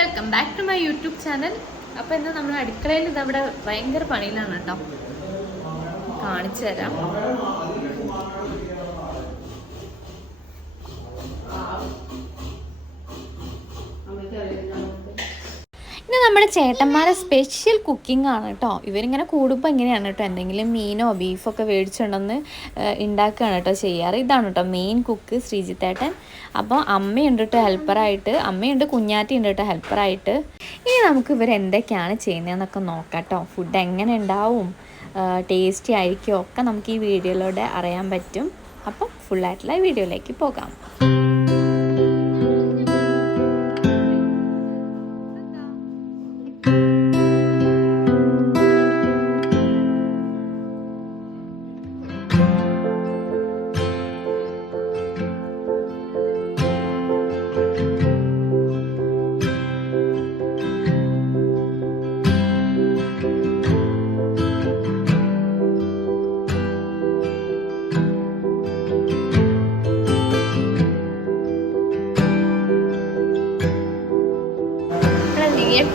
Welcome back to my YouTube channel. അപ്പോൾ ഇന്ന് നമ്മൾ അടുക്കളയിൽ ഇതവിടെ ഭയങ്കര പണിയിലാണ് കേട്ടോ. കാണിച്ചു തരാം. ഇത് നമ്മുടെ ചേട്ടന്മാരെ സ്പെഷ്യൽ കുക്കിംഗ് ആണ് കേട്ടോ. ഇവരിങ്ങനെ കൂടുമ്പോൾ എങ്ങനെയാണ് കേട്ടോ, എന്തെങ്കിലും മീനോ ബീഫൊക്കെ മേടിച്ചുകൊണ്ടെന്ന് ഉണ്ടാക്കുകയാണ് കേട്ടോ ചെയ്യാറ്. ഇതാണ് കേട്ടോ മെയിൻ കുക്ക് ശ്രീജിത്തേട്ടൻ. അപ്പോൾ അമ്മയുണ്ട് കേട്ടോ ഹെൽപ്പറായിട്ട്, അമ്മയുണ്ട്, കുഞ്ഞാറ്റി ഉണ്ട് കേട്ടോ ഹെൽപ്പറായിട്ട്. ഇനി നമുക്ക് ഇവരെന്തൊക്കെയാണ് ചെയ്യുന്നതെന്നൊക്കെ നോക്കാം കേട്ടോ. ഫുഡ് എങ്ങനെ ഉണ്ടാവും, ടേസ്റ്റി ആയിരിക്കുമോ ഒക്കെ നമുക്ക് ഈ വീഡിയോയിലൂടെ അറിയാൻ പറ്റും. അപ്പം ഫുള്ളായിട്ടുള്ള വീഡിയോയിലേക്ക് പോകാം.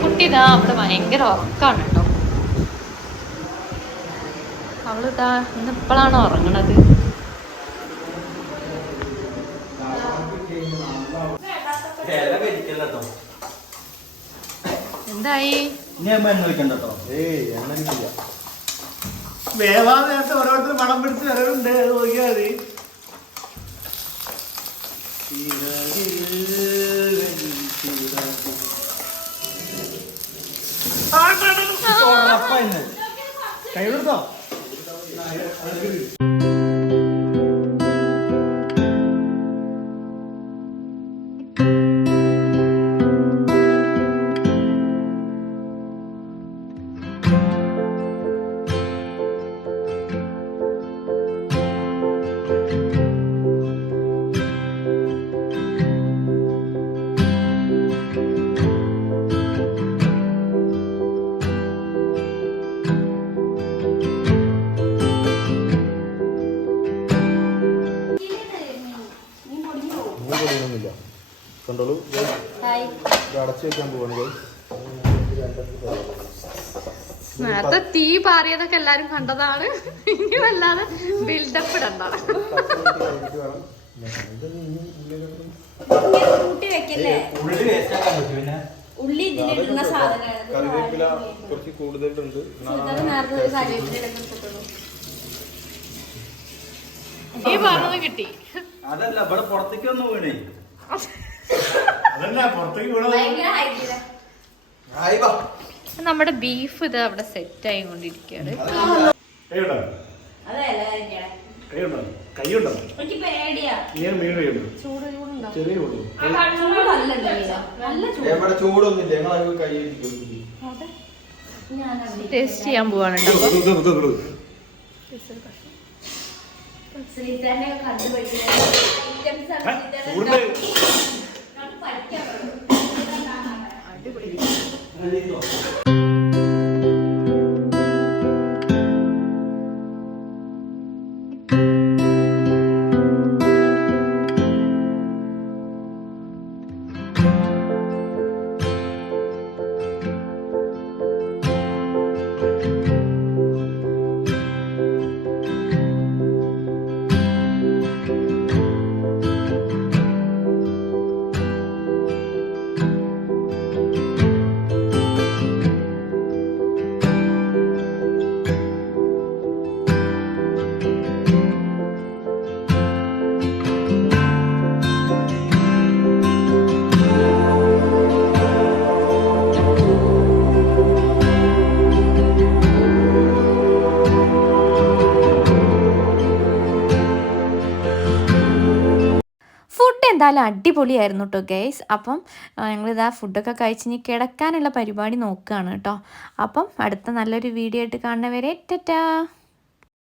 കുട്ടി ഇതാ അവിടെ ഭയങ്കര ഉറക്കാണ് കേട്ടോ. അവളിതാ ഇന്ന് ഇപ്പോഴാണ് ഉറങ്ങണത്. എന്തായി വേവാൻ നേരത്തെ ഓരോരുത്തർ മണം പിടിച്ച് വരവുണ്ട്. നോക്കിയാൽ മതി. കൈയെടുത്തോ? കണ്ടോളൂ, അടച്ചു വെക്കാൻ പോവാണ്. നേരത്തെ തീ പാറിയതൊക്കെ എല്ലാരും കണ്ടതാണ്. ഇനി വല്ലാതെ ബിൽഡപ്പ് ഇടണ്ടാണ്. കറിവേപ്പില കുറച്ച് കൂടുതലുണ്ട്. ഈ പറഞ്ഞത് കിട്ടി. അതല്ല, ഇവിടെ പുറത്തേക്ക് ഒന്ന് വീണേ. നമ്മുടെ ബീഫ് ഇത് അവിടെ സെറ്റ് ആയിക്കൊണ്ടിരിക്കുകയാണ്. ടേസ്റ്റ് ചെയ്യാൻ പോവാണ്. എന്തായാലും അടിപൊളിയായിരുന്നു കേട്ടോ ഗൈസ്. അപ്പം ഞങ്ങളിതാ ഫുഡൊക്കെ കഴിച്ച് കിടക്കാനുള്ള പരിപാടി നോക്കുകയാണ് കേട്ടോ. അപ്പം അടുത്ത നല്ലൊരു വീഡിയോ ആയിട്ട് കാണുന്നവരെ ടാറ്റാ.